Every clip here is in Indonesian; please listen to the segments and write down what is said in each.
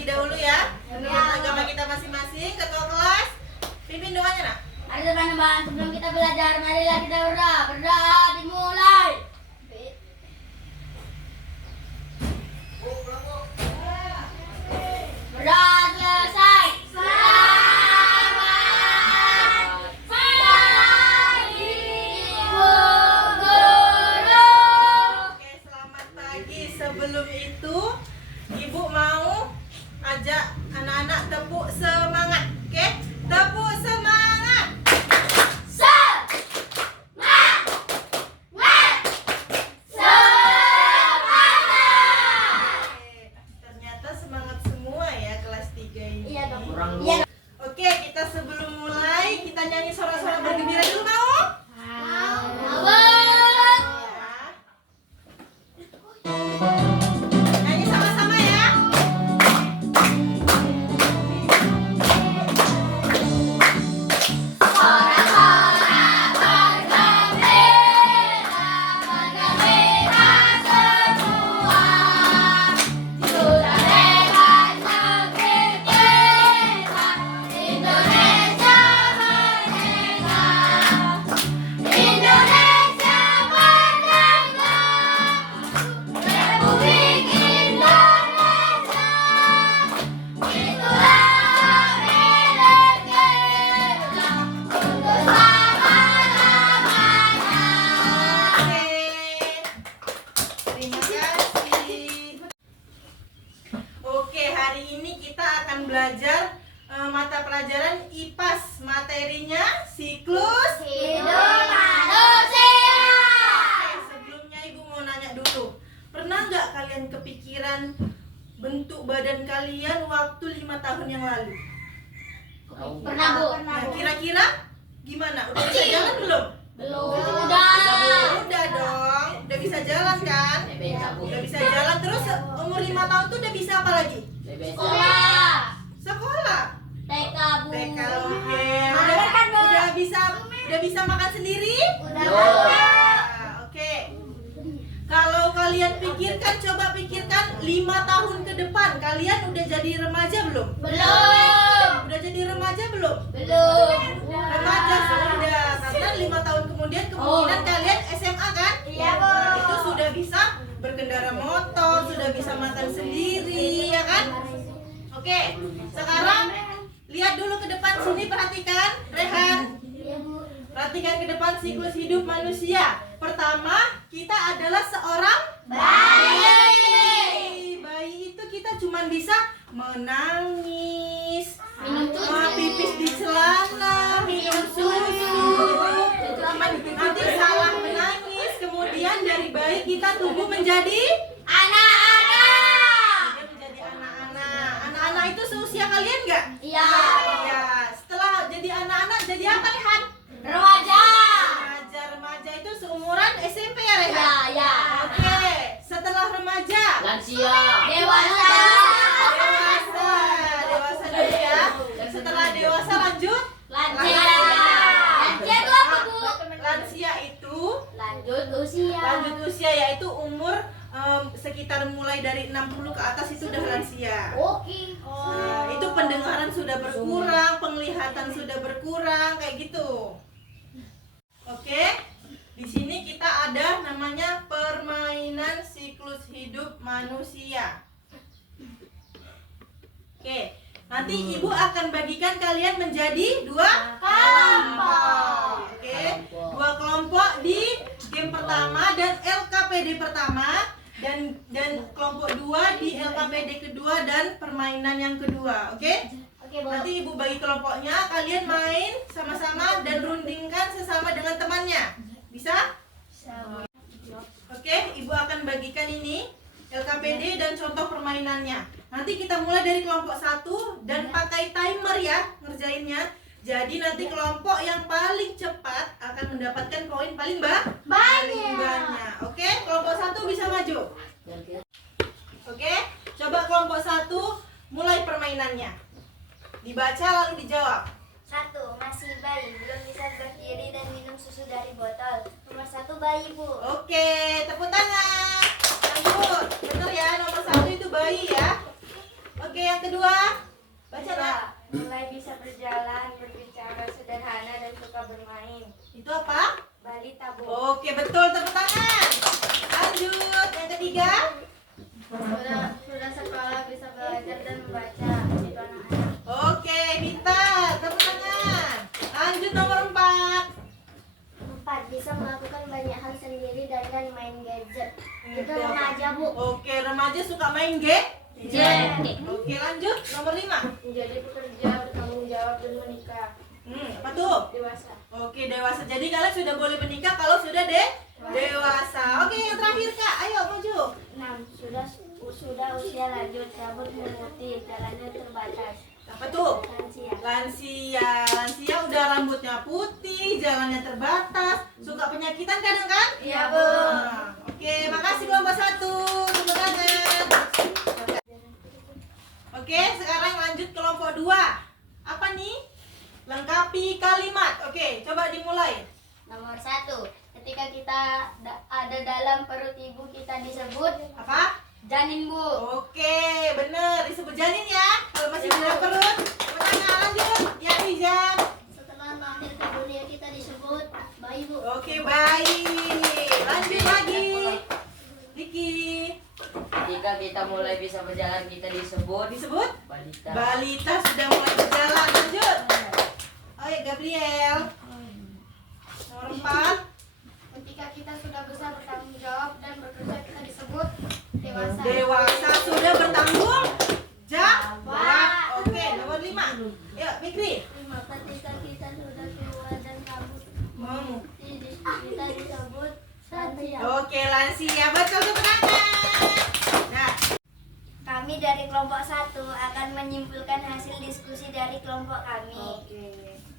terlebih dahulu ya. Menurut agama kita masing-masing. Ketua kelas, pimpin doanya nak. Mari teman-teman, sebelum kita belajar, marilah kita berdoa. Berdoa dimulai. Berdoa selesai. Selamat pagi, Ibu Guru. Oke, selamat pagi. Sebelum itu, Ibu mau ajak anak-anak tepuk semangat. Oke, tepuk semangat. Ternyata semangat semua ya kelas 3 ini. Iya dong. Iya. Oke, kita sebelum mulai kita nyanyi sorak-sorak bergembira dulu mau? Nyanyi sama-sama ya. Terima kasih. Oke, hari ini kita akan belajar mata pelajaran IPAS. Materinya siklus Hidup manusia. Oke, sebelumnya Ibu mau nanya dulu. Pernah nggak kalian kepikiran bentuk badan kalian waktu 5 tahun yang lalu? Pernah, Bu? Nah, kira-kira gimana? Udah bisa jalan belum? Belum. Udah dong. Udah bisa jalan kan? Udah bisa jalan. Terus umur 5 tahun tuh udah bisa apa lagi? Sekolah. Sekolah. TK, Bu. TK, oke. Kan, Bu? Udah bisa makan sendiri? Udah. Nah, oke. Kalau kalian pikirkan, coba pikirkan 5 tahun ke depan kalian udah jadi remaja belum? Belum. Udah jadi remaja belum? Belum. Remaja sudah, karena 5 tahun kemudian kemungkinan kalian SMA kan? Iya, Bu. Nah, itu sudah bisa berkendara motor, sudah bisa makan sendiri, ya kan? Oke, sekarang lihat dulu ke depan sini, perhatikan, Rehan. Perhatikan ke depan siklus hidup manusia. Pertama, kita adalah seorang bayi. Bayi itu kita cuma bisa menangis, pipis di celana, minum susu. Nanti salah menangis, kemudian dari bayi kita tumbuh menjadi Anak-anak. menjadi anak-anak. Anak-anak itu seusia kalian nggak? Iya. Ya. Setelah jadi anak-anak jadi apa, Rehan? Remaja. Remaja itu seumuran SMP ya, Rehan? Ya, ya. Oke. Setelah remaja, Lansia. Dewasa. dewasa dulu ya. Setelah dewasa lanjut Lansia. Lansia itu apa, Bu? lansia itu Lanjut usia. lanjut usia, yaitu umur sekitar mulai dari 60 ke atas itu udah lansia. Oke. Nah, itu pendengaran sudah berkurang, penglihatan sudah berkurang, kayak gitu. Oke, di sini kita ada namanya permainan siklus hidup manusia. Oke, nanti Ibu akan bagikan kalian menjadi 2 kelompok. Oke, 2 kelompok di game pertama dan LKPD pertama. Dan kelompok 2 di LKPD kedua dan permainan yang kedua. Oke? Oke, Bu. Nanti Ibu bagi kelompoknya, kalian main sama-sama dan rundingkan sesama dengan temannya. Bisa? Oke, Ibu akan bagikan ini LKPD dan contoh permainannya. Nanti kita mulai dari kelompok 1 dan pakai timer ya ngerjainnya. Jadi nanti kelompok yang paling cepat akan mendapatkan poin paling banyak. Oke, kelompok 1 bisa maju. Oke, coba kelompok 1 mulai permainannya. Dibaca lalu dijawab. 1. Masih bayi, belum bisa berdiri dan minum susu dari botol. Nomor 1 bayi, Bu. Oke, tepuk tangan. Lanjut. Bener ya, nomor 1 itu bayi ya. Oke, yang yang kedua. Baca nak. Mulai bisa berjalan, berbicara sederhana dan suka bermain. Itu apa? Balita, Bu. Oke, betul, tepuk tangan. Lanjut, yang ketiga. Sudah sekolah, bisa belajar dan membaca. Itu anak-anak. Oke, pintar, tepuk tangan. Lanjut nomor 4. 4. Bisa melakukan banyak hal sendiri dan main gadget. Itu apa? remaja, Bu. Oke, remaja suka main game. J. Oke, lanjut nomor 5. Menjadi pekerja, bertanggung jawab dan menikah. Apa tuh? Dewasa. Oke, dewasa. Jadi kalian sudah boleh menikah kalau sudah dewasa. Oke, yang terakhir Kak. Ayo maju. 6. Sudah usia lanjut, rambut memutih, jalannya terbatas. Apa tuh? Lansia. Lansia udah rambutnya putih, jalannya terbatas, suka penyakitan kadang kan? Iya, Bu. Oke, makasih kelompok 1. Tepuk tangan. Oke, sekarang lanjut kelompok 2. Apa nih? Lengkapi kalimat. Oke, coba dimulai. Nomor 1. Ketika kita ada dalam perut ibu kita disebut Apa? janin, Bu. Oke, bener. Disebut janin ya. Kalau masih di dalam perut. Tepuk tangan, lanjut. Ya, Hijab. Setelah lahir ke dunia kita disebut bayi, Bu. Oke, baik. Lanjut lagi. Diki. Ketika kita mulai bisa berjalan, kita disebut Disebut? balita. Balita sudah mulai berjalan. Lanjut. Oh ya, Gabriel. Nomor 4. Ketika kita sudah besar, bertanggung jawab dan bekerja, kita disebut dewasa. Dewasa sudah bertanggung jawab. Oke, nomor 5. Yuk, Mikri. 5. Ketika kita sudah tua dan rambut memutih, kita disebut lansia. Oke, lansia. Betul, tepuk tangan. Nah, Kami dari kelompok 1 akan menyimpulkan hasil diskusi dari kelompok kami. oke.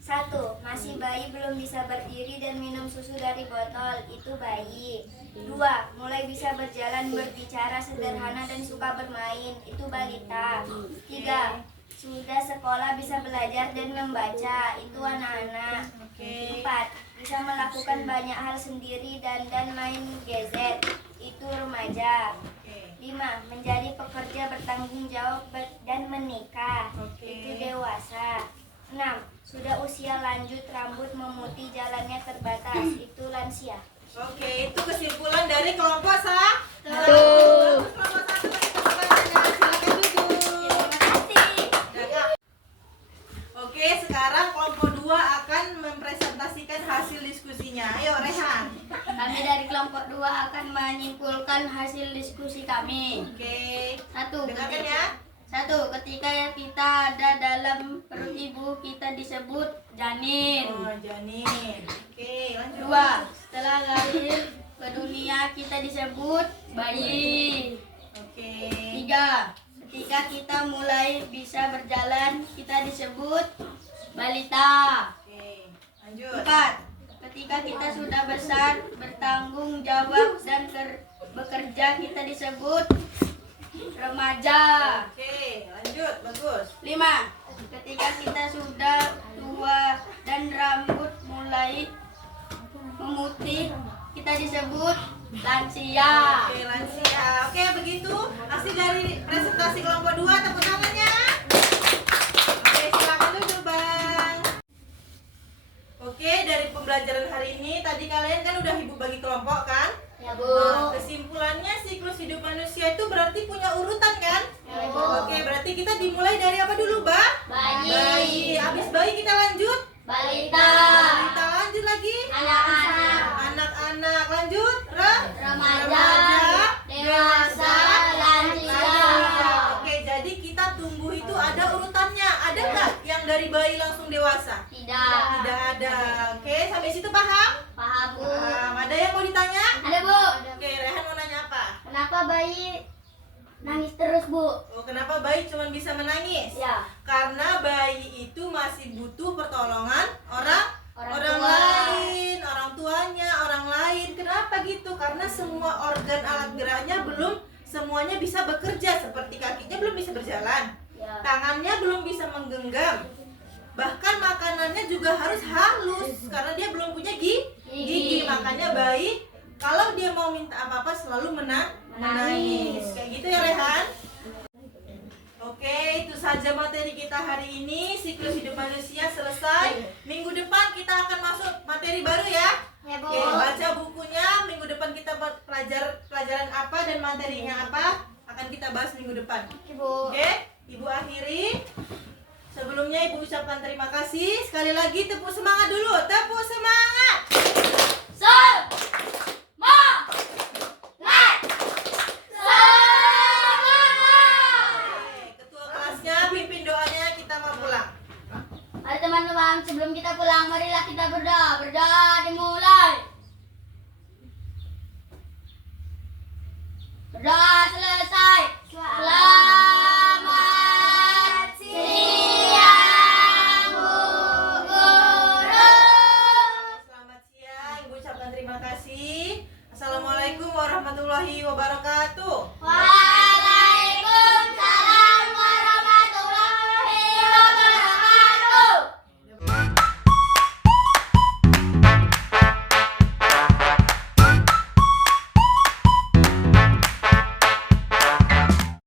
1. Masih bayi belum bisa berdiri dan minum susu dari botol, itu bayi. 2. Mulai bisa berjalan, berbicara sederhana dan suka bermain, itu balita. 3. Sudah sekolah, bisa belajar dan membaca, itu anak-anak. Oke. 4. Bisa melakukan banyak hal sendiri dan main gadget, itu remaja. Oke. 5. Menjadi pekerja, bertanggung jawab dan menikah, Oke. itu dewasa. 6. Sudah usia lanjut, rambut memutih, jalannya terbatas, itu lansia. Oke, itu kesimpulan dari kelompok Satu. Bagus, kelompok 1 beri tepuk tangannya. Silakan duduk. Terima kasih. Oke, sekarang kelompok 2 akan mempresentasikan hasil diskusinya. Ayo, Rehan. Kami dari kelompok 2 akan menyimpulkan hasil diskusi kami. Oke. 1. Dengarkan ya. 1. Ketika kita ada dalam perut ibu kita disebut janin. Oh, janin. Oke, lanjut. 2. Setelah lahir ke dunia kita disebut bayi. Oke. 3. Ketika kita mulai bisa berjalan kita disebut balita. Oke, lanjut. 4. Ketika kita sudah besar, bertanggung jawab dan bekerja kita disebut remaja. Oke, lanjut. Bagus. 5. Ketika kita sudah tua dan rambut mulai memutih, kita disebut lansia. Oke, lansia. Oke, begitu hasil dari presentasi kelompok 2. Tepuk tangannya. Oke, silakan duduk, Bang. Oke, dari pembelajaran hari ini tadi kalian kan udah ibu bagi kelompok kan? Ya, Nah, kesimpulannya siklus hidup manusia itu berarti punya urutan kan? Ya, Bu. Oke, berarti kita dimulai dari apa dulu, Bah? Bayi. Habis bayi kita lanjut. Balita. Kita lanjut lagi. Anak-anak. Anak-anak lanjut. Remaja. Dewasa. Lansia. Oke, jadi kita tumbuh itu ada urutannya. Ada nggak yang dari bayi langsung dewasa? Tidak. Tidak ada. Oke, sampai situ paham? Paham, Bu. Paham. Ada yang mau ditanya? Ada, Bu. Oke, Rehan mau nanya apa? Kenapa bayi nangis terus, Bu? Oh, kenapa bayi cuma bisa menangis? Ya. Karena bayi itu masih butuh pertolongan orang Orang tua. lain, orang tuanya, orang lain. Kenapa gitu? Karena semua organ alat geraknya belum semuanya bisa bekerja. Seperti kakinya belum bisa berjalan, Ya. tangannya belum bisa menggenggam, bahkan makanannya juga harus halus karena dia belum punya gigi. Makanya bayi kalau dia mau minta apa-apa selalu menangis. Kayak gitu ya, Rehan? Oke, itu saja materi kita hari ini. Siklus hidup manusia selesai. Minggu depan kita akan masuk materi baru ya. Ya, Bu. Oke, baca bukunya. Minggu depan kita pelajaran apa dan materinya apa akan kita bahas minggu depan. Ibu. Oke, Ibu akhiri. Sebelumnya Ibu ucapkan terima kasih. Sekali lagi tepuk semangat dulu. Tepuk semangat.